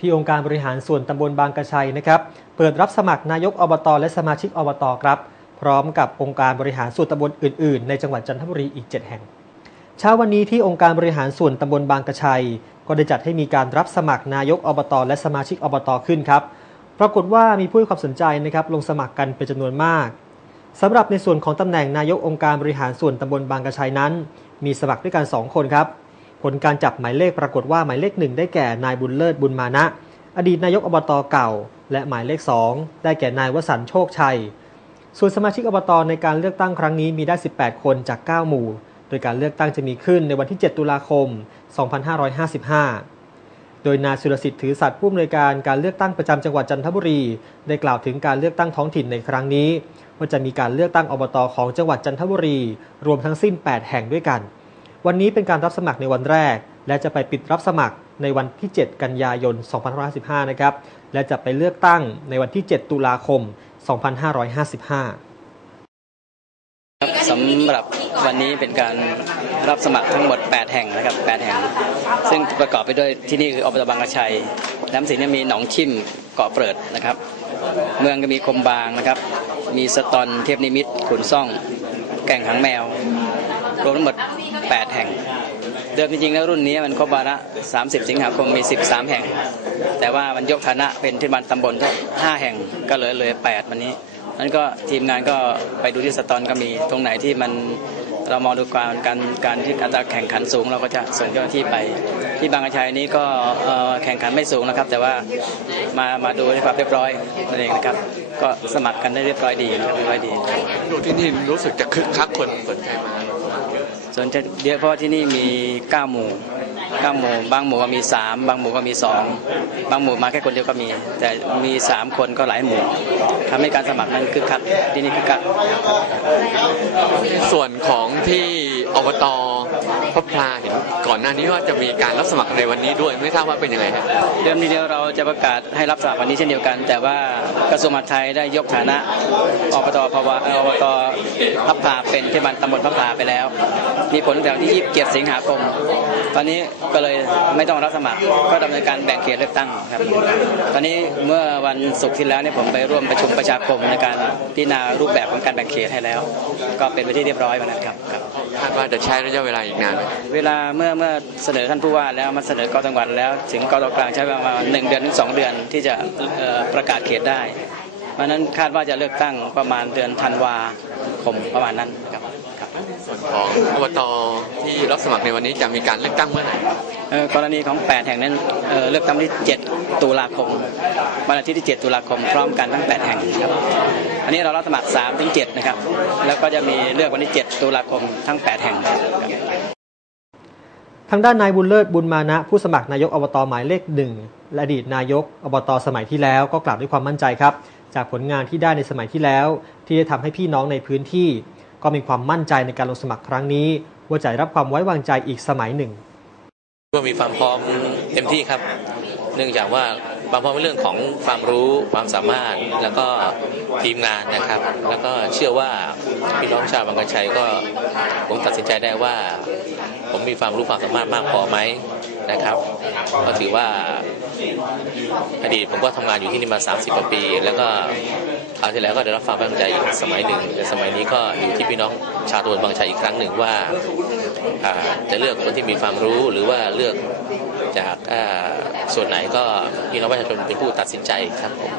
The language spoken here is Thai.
ที่องค์การบริหารส่วนตำบลบางกระชัยนะครับเปิดรับสมัครนายกอบต และสมาชิกอบตครับพร้อมกับองค์การบริหารส่วนตำบลอื่น ๆ ในจังหวัดจันทบุรีอีก 7 แห่ง เช้าวันนี้ที่องค์การบริหารส่วนตำบลบางกระชัย ก็ได้จัดให้มีการรับสมัครนายกอบต และสมาชิกอบตขึ้นครับปรากฏว่ามีผู้ให้ความสนใจนะครับลงสมัครกันเป็นจำนวนมากสำหรับในส่วนของตำแหน่งนายกองค์การบริหารส่วนตำบลบางกระชัยนั้น มีสมัครด้วยกัน 2 คนครับ ผลการจับหมายเลขปรากฏว่าหมายเลขหนึ่งได้แก่นายบุญเลิศบุญมานะ อดีตนายกอบตเก่า และหมายเลข2ได้แก่นายวสันโชคชัย ส่วนสมาชิกอบตในการเลือกตั้งครั้งนี้มีได้ 18 คนจาก 9 หมู่ โดยการเลือกตั้งจะมีขึ้นในวันที่ 7 ตุลาคม 2555โดยนายสุรสิทธิ์ถือสัตว์ผู้อำนวยการการเลือกตั้งประจำจังหวัดจันทบุรี ได้กล่าวถึงการเลือกตั้งท้องถิ่นในครั้งนี้ ว่าจะมีการเลือกตั้งอบตของจังหวัดจันทบุรี รวมทั้งสิ้น 8 แห่งด้วยกัน วันนี้เป็นการรับสมัครในวันแรก และจะไปปิดรับสมัครในวันที่ 7 กันยายน 2555 นะครับ และจะไปเลือกตั้งในวันที่ 7 ตุลาคม 2555ครับสำหรับวันนี้เป็นการรับสมัครทั้งหมด 8 แห่งนะครับ 8 แห่ง ซึ่งประกอบไปด้วยที่นี่คืออบตบางกระชัย น้ำสิงห์เนี่ยมีหนองชิมเกาะเปิดนะครับ เมืองก็มีคมบางนะครับ มีสตอนเทพนิมิตขุนซ่อง แก่งหางแมว รวมทั้งหมด 8 แห่ง เดิมจริงๆแล้วรุ่นนี้มันครบวาระ 30 สิงหาคมมี 13 แห่ง แต่ว่ามันยกฐานะเป็นเทศบาลตำบลแค่5แห่งก็เหลยเลย8วันนี้นั้นก็ทีมงานก็ไปดูที่สตอนก็มีตรงไหนที่มัน เรามองดูการการการที่อัตราแข่งขันสูงเราก็จะส่งเจ้าหน้าที่ไป ที่บางกระชัยนี้ก็เอ่อแข่งขันไม่สูงนะครับ แต่ว่ามามาดูในความเรียบร้อยนั่นเองนะครับ ก็สมัครกันได้เรียบร้อยดีนะครับเรียบร้อยดีดูที่นี่รู้สึกจะคึกคักคนสนใจมาส่วนจะเยอะเพราะว่าที่นี่มี 9 หมู่ บางหมู่บางหมู่ก็มีสามบางหมู่ก็มีสองบางหมู่มาแค่คนเดียวก็มี แต่มีสามคนก็หลายหมู่ทำให้การสมัครนั้นคึกคักที่นี่คึกคักส่วนของที่อบต พระพลาเห็นก่อนหน้านี้ว่าจะมีการรับสมัครในวันนี้ด้วยไม่ทราบว่าเป็นยังไงครับเดิมทีเดียวเราจะประกาศให้รับสมัครวันนี้เช่นเดียวกัน แต่ว่ากระทรวงมหาดไทยได้ยกฐานะอบตภาวะอบตพับพลาเป็นเทศบาลตำบลพับพลาไปแล้ว มีผลตั้งแต่วันที่27สิงหาคม ตอนนี้ก็เลยไม่ต้องรับสมัครก็ดำเนินการแบ่งเขตเลือกตั้งครับ ตอนนี้เมื่อวันศุกร์ที่แล้วเนี่ยผมไปร่วมประชุมประชาคมในการพิจารณารูปแบบของการแบ่งเขตให้แล้ว ก็เป็นไปที่เรียบร้อยวันนั้นครับครับ ว่าจะใช้ระยะเวลาอีกนานไหมเวลาเมื่อเมื่อเสนอท่านผู้ว่าแล้วมาเสนอกจังหวัดแล้ว ถึงกตกลางใช้เวลาประมาณหนึ่งเดือนถึงสองเดือนที่จะประกาศเขตได้เพราะนั้นคาดว่าจะเลือกตั้งประมาณเดือนธันวาคมประมาณนั้นครับส่วนของอบตที่รับสมัครในวันนี้จะมีการเลือกตั้งเมื่อไหร่ กรณีของ 8 แห่งนั้นเเลือกตั้งที่ 7 ตุลาคมวันอาทิตย์ที่ 7 ตุลาคมพร้อมกันทั้ง 8 แห่งครับอันนี้เรารับสมัคร3ถึง7นะครับแล้วก็จะมีเลือกวันที่ 7 ตุลาคมทั้ง 8 แห่งครับทางด้านนายบุญเลิศบุญมานะ ผู้สมัครนายกอบตหมายเลขหนึ่งและอดีตนายกอบตสมัยที่แล้วก็กล่าวด้วยความมั่นใจครับ จากผลงานที่ได้ในสมัยที่แล้ว ที่ได้ทำให้พี่น้องในพื้นที่ ก็มีความมั่นใจในการลงสมัครครั้งนี้ ว่าจะได้รับความไว้วางใจอีกสมัยหนึ่ง ก็มีความพร้อมเต็มที่ครับ เนื่องจากว่าความพร้อมในเรื่องของความรู้ความสามารถแล้วก็ทีมงานนะครับ แล้วก็เชื่อว่าพี่น้องชาวบางกระชัยก็คงตัดสินใจได้ว่า ผมมีความรู้ความสามารถมากพอไหมนะครับ ก็ถือว่าอดีตผมก็ทำงานอยู่ที่นี่มา 30กว่าปี แล้วก็คราวที่แล้วก็ได้รับความไว้วางใจสมัยหนึ่งแต่สมัยนี้ก็อยู่ที่พี่น้องชาวตะวันบางชัยอีกครั้งหนึ่งว่า จะเลือกคนที่มีความรู้หรือว่าเลือกจากส่วนไหนก็พี่น้องประชาชนเป็นผู้ตัดสินใจครับผม